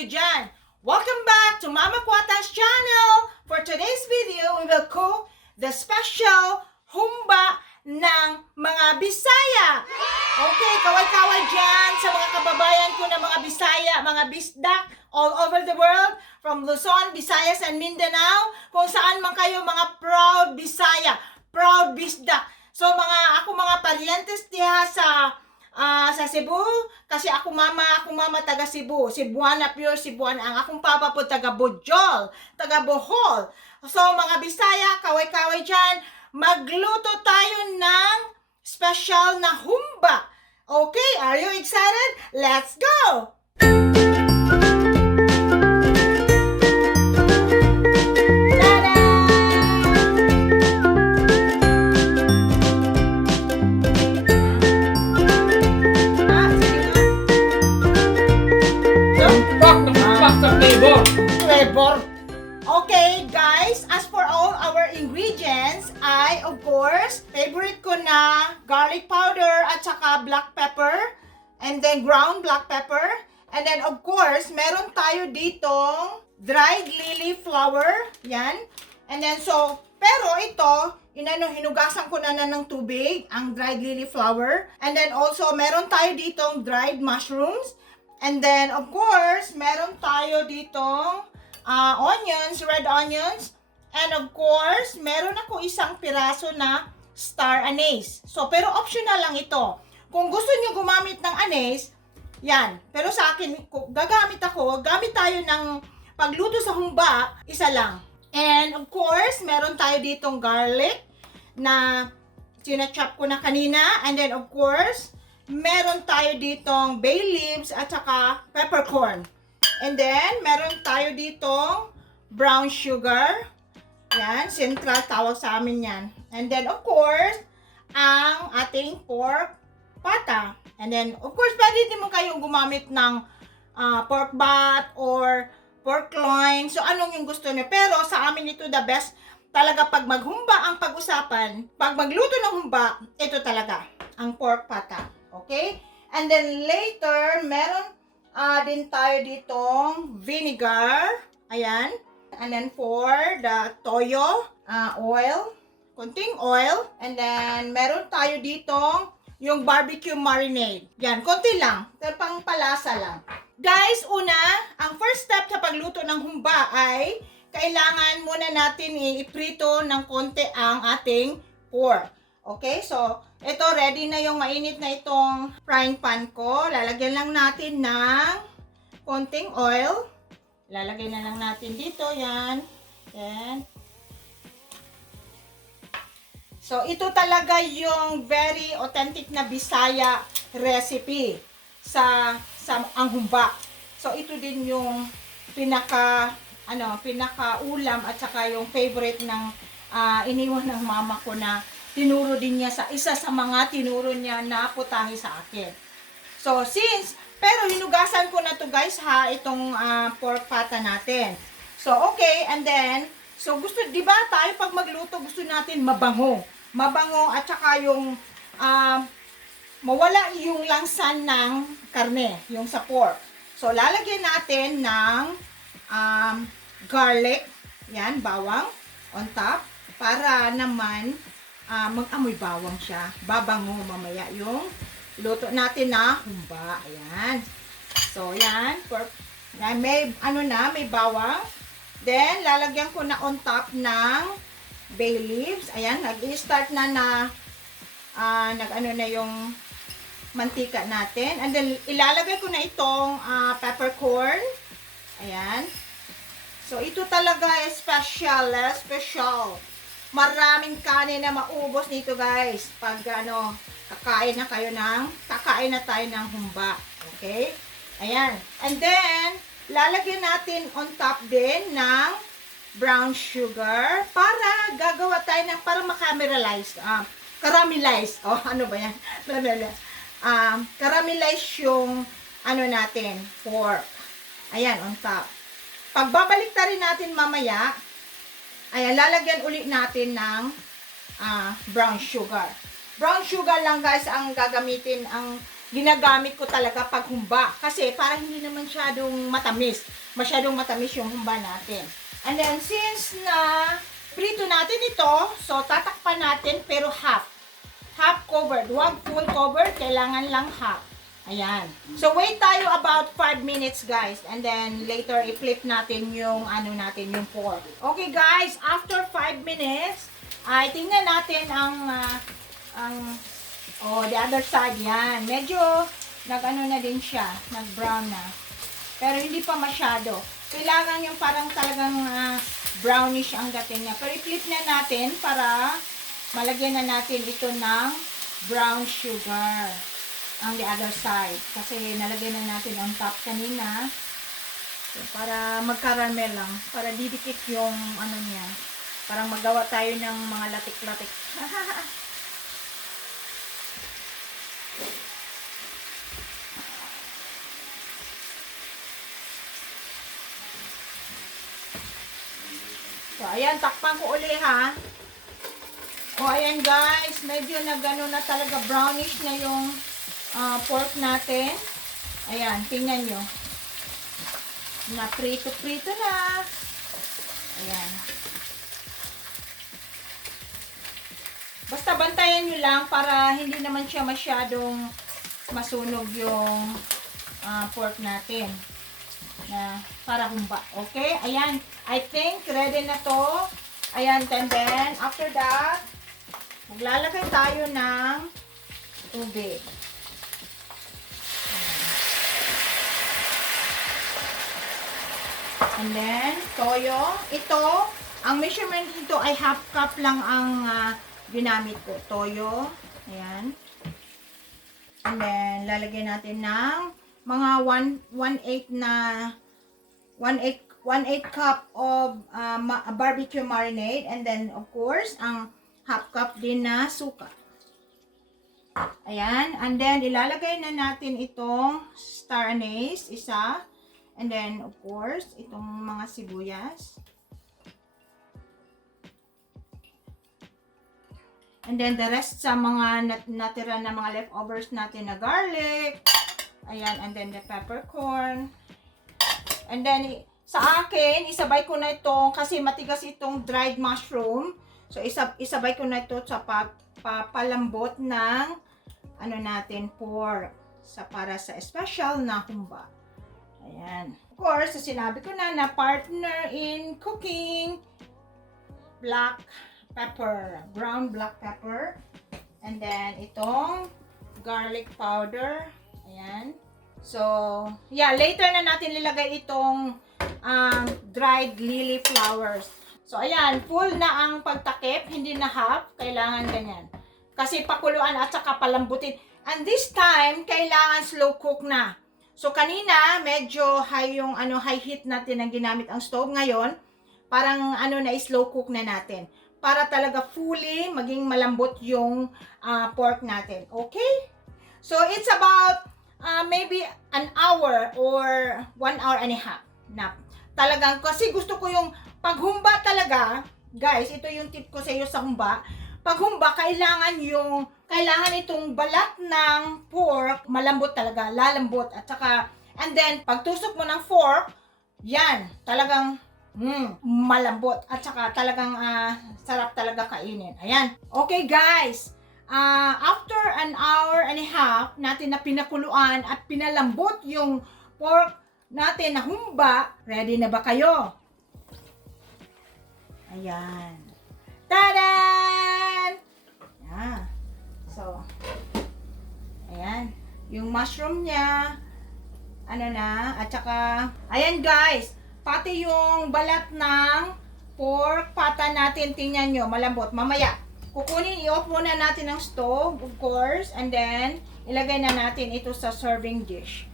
kayo dyan? Welcome back to Mama Quata's channel! For today's video, we will cook the special humba ng mga Bisaya. Okay, kaway-kaway dyan sa mga kababayan ko na mga Bisaya, mga bisdak all over the world, from Luzon, Visayas, and Mindanao, kung saan man kayo mga proud Bisaya, proud bisdak. So mga parientes diha sa Cebu, kasi ako mama taga Cebu, Cebuana, pure Cebuana. Ang akong papa po taga Bojol, taga Bohol. So mga Bisaya, kaway-kaway dyan, magluto tayo ng special na humba. Okay, are you excited? Let's go! Okay, guys, as for all our ingredients, of course, favorite ko na garlic powder at saka black pepper, and then ground black pepper, and then of course, meron tayo ditong dried lily flower, yan, and then pero ito, hinugasan ko na ng tubig, ang dried lily flower, and then also, meron tayo ditong dried mushrooms, and then of course, meron tayo ditong onions, red onions, and of course, meron ako isang piraso na star anise. So, pero optional lang ito. Kung gusto niyo gumamit ng anise, yan. Pero sa akin, gamit tayo ng pagluto sa humba, isa lang. And of course, meron tayo ditong garlic na sinachop ko na kanina. And then of course, meron tayo ditong bay leaves at saka peppercorn. And then, meron tayo ditong brown sugar. Yan, central tawag sa amin yan. And then, of course, ang ating pork pata. And then, of course, pwede din mo kayong gumamit ng pork butt or pork loin. So, anong yung gusto niyo? Pero, sa amin ito the best. Talaga, pag maghumba ang pag-usapan, pag magluto ng humba, ito talaga, ang pork pata. Okay? And then, later, meron din tayo ditong vinegar. Ayan. And then for the toyo, oil. Konting oil. And then meron tayo ditong yung barbecue marinade. Yan, konti lang. Pero pang palasa lang. Guys, una, ang first step sa pagluto ng humba ay kailangan muna natin iprito ng konti ang ating pork. Okay, so ito, ready na yung mainit na itong frying pan ko. Lalagyan lang natin ng konting oil. Lalagay na lang natin dito, yan. Yan. So, ito talaga yung very authentic na Bisaya recipe sa ang humba. So, ito din yung pinaka ulam at saka yung favorite ng iniwan ng mama ko na tinuro din niya sa isa sa mga tinuro niya na putahe sa akin. So, pero hinugasan ko na to guys ha, itong pork pata natin. So, okay, and then, di ba tayo pag magluto, gusto natin mabango. Mabango at saka yung, mawala yung langsan ng karne, yung sa pork. So, lalagyan natin ng garlic, yan, bawang, on top, para naman, mag-amoy bawang siya. Babango mamaya yung luto natin na humba. Ayan. So, yan. May, may bawang. Then, lalagyan ko na on top ng bay leaves. Ayan. Nag-start na na yung mantika natin. And then, ilalagay ko na itong peppercorn. Ayan. So, ito talaga special. Maraming kanin na maubos nito guys. Pag kakain na tayo ng humba. Okay? Ayan. And then, lalagyan natin on top din ng brown sugar para gagawa tayo para makaramelize. Caramelize. Oh, ano ba yan? Caramelize yung natin, pork. Ayan, on top. Pagbabalik ta rin natin mamaya, ayan, lalagyan ulit natin ng brown sugar. Brown sugar lang guys ang gagamitin, ang ginagamit ko talaga pag humba. Kasi para hindi naman masyadong matamis yung humba natin. And then, since na prito natin ito, so tatakpan natin pero half covered. Huwag full covered, kailangan lang half. Ayan. So, wait tayo about 5 minutes, guys. And then, later, i-flip natin yung, yung pork. Okay, guys. After 5 minutes, ay tingnan natin the other side. Yan. Medyo, na din siya. Nag-brown na. Pero, hindi pa masyado. Kailangan yung parang talagang brownish ang dating niya. Pero, i-flip na natin para malagyan na natin ito ng brown sugar ang the other side. Kasi nalagyan na natin on top kanina. So, para magkaramel lang. Para didikit yung niya. Parang magawa tayo ng mga latik-latik. So, ayan. Takpan ko uli ha. O, ayan guys. Medyo na talaga brownish na yung pork natin. Ayan, tingnan nyo. Na prito-prito na. Ayan. Basta bantayan nyo lang para hindi naman siya masyadong masunog yung pork natin. Na para humba. Okay? Ayan. I think ready na to. Ayan, and then after that, maglalagay tayo ng tubig. And then, toyo. Ito, ang measurement nito ay half cup lang ang ginamit ko. Toyo. Ayan. And then, lalagyan natin ng mga 1/8 cup of barbecue marinade. And then, of course, ang half cup din na suka. Ayan. And then, ilalagay na natin itong star anise, isa. And then, of course, itong mga sibuyas. And then, the rest sa mga natira na mga leftovers natin na garlic. Ayan, and then the peppercorn. And then, sa akin, isabay ko na ito kasi matigas itong dried mushroom. So, isabay ko na ito sa papalambot ng pork. Para sa special na humba. Ayan. Of course, sinabi ko na partner in cooking, black pepper, brown black pepper. And then, itong garlic powder. Ayan. So, yeah, later na natin lilagay itong dried lily flowers. So, ayan, full na ang pagtakip, hindi na half, kailangan ganyan. Kasi pakuluan at saka palambutin. And this time, kailangan slow cook na. So, kanina, medyo high yung high heat natin ang ginamit ang stove. Ngayon, parang slow cook na natin. Para talaga fully maging malambot yung pork natin. Okay? So, it's about maybe an hour or 1 hour and a half na. Talagang, kasi gusto ko yung paghumba talaga, guys, ito yung tip ko sa iyo sa humba. Paghumba, kailangan itong balat ng pork, malambot talaga, lalambot. At saka, and then, pagtusok mo ng fork, yan, talagang, malambot. At saka, talagang, sarap talaga kainin. Ayan. Okay, guys. After an hour and a half natin na pinakuluan at pinalambot yung pork natin na humba, ready na ba kayo? Ayan. Tadan! Yeah. So, ayan. Yung mushroom niya, at saka, ayan guys, pati yung balat ng pork pata natin, tingnan nyo, malambot. Mamaya, i-off muna natin ang stove, of course, and then, ilagay na natin ito sa serving dish.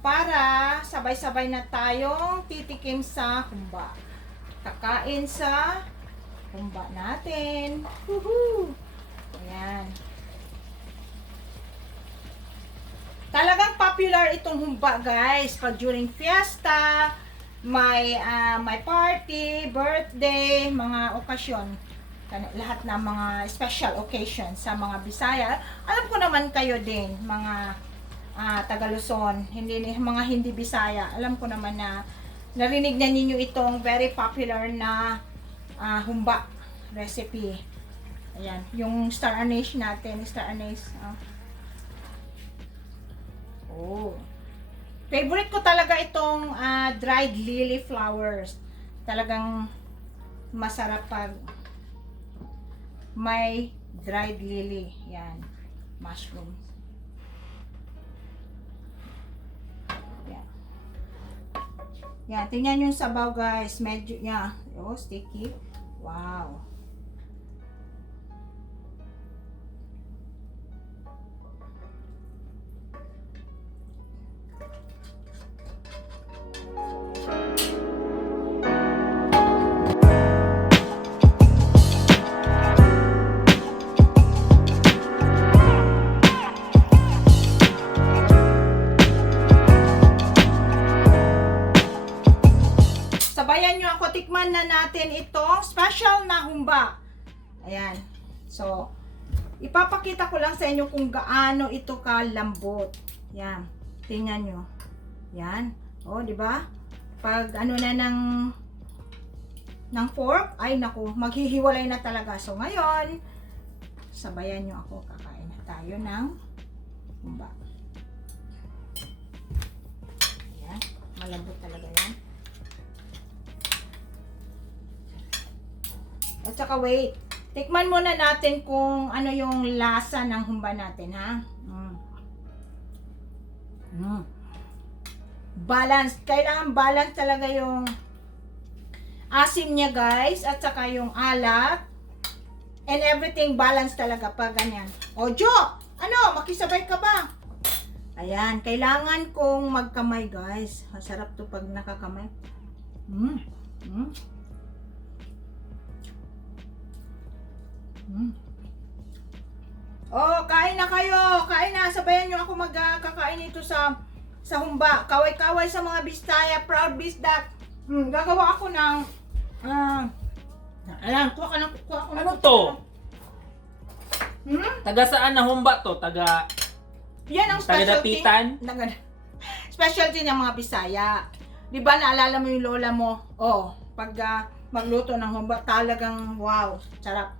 Para sabay-sabay na tayong titikim sa humba. Kakain sa humba natin. Woohoo! Ayan. Talagang popular itong humba, guys. Pag during fiesta, may party, birthday, mga okasyon. Lahat ng mga special occasion sa mga Bisaya. Alam ko naman kayo din, mga taga Luzon, mga hindi Bisaya. Alam ko naman na narinig na ninyo itong very popular na humba recipe. Ayan, yung star anise natin, star anise. Oh. Favorite ko talaga itong dried lily flowers. Talagang masarap pag may dried lily. Yan, mushroom. Yan. Yan, tingnan yung sabaw guys. Medyo, oh, sticky. Wow. Sabayan nyo ako, tikman na natin itong special na humba. Ayan. So, ipapakita ko lang sa inyo kung gaano ito kalambot. Yan. Tingnan nyo. Yan. O, di ba? Pag ano na ng fork, ay naku, maghihiwalay na talaga. So, ngayon, sabayan nyo ako. Kakain na tayo ng humba. Ayan. Malambot talaga yan. At saka wait, tikman muna natin kung ano yung lasa ng humba natin, ha? Balance, kailangan balance talaga yung asim niya guys, at saka yung alat, and everything balance talaga pag ganyan. O Jo, ano, makisabay ka ba? Ayan, kailangan kong magkamay guys. Masarap to pag nakakamay. Oh, kain na kayo. Kain na. Sabayan nyo ako magkakain ito sa humba. Kaway-kaway sa mga Bisaya. Proud Bisdak. Gagawa ako ng alam, kuha ka ng Ano to? Taga saan na humba to? Taga yan ang specialty. Taga-dapitan? Specialty ng mga Bisaya. Di ba naalala mo yung lola mo? Oh, pag magluto ng humba, talagang wow, sarap.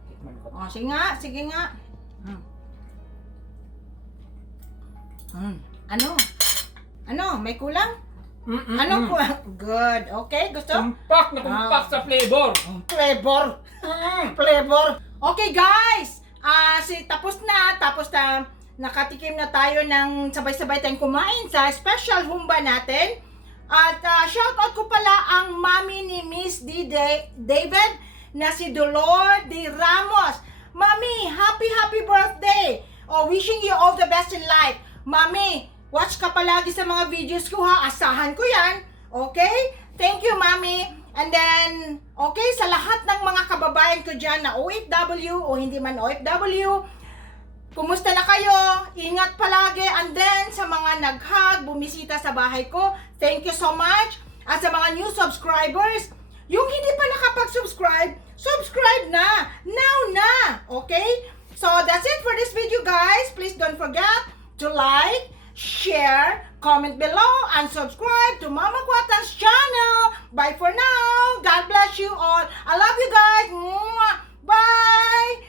Oh, sige nga, sige nga. Ano, may kulang? Ano kulang? Good. Okay, gusto? Kumpak na kumpak sa flavor. Flavor. Okay, guys. Tapos na nakatikim na tayo ng sabay-sabay tayong kumain sa special humba natin. At shoutout ko pala ang mami ni Miss David na si Dolor de Ramos. Mami, happy birthday! Oh, wishing you all the best in life. Mami, watch ka palagi sa mga videos ko ha. Asahan ko yan. Okay? Thank you, Mami. And then, okay, sa lahat ng mga kababayan ko dyan na OFW o hindi man OFW, kumusta na kayo? Ingat palagi. And then, sa mga nag-hug, bumisita sa bahay ko, thank you so much. At sa mga new subscribers, yung hindi pa nakapag-subscribe, subscribe na! Now na! Okay? So, that's it for this video, guys. Please don't forget to like, share, comment below, and subscribe to Mama Kuatan's channel. Bye for now. God bless you all. I love you guys. Bye!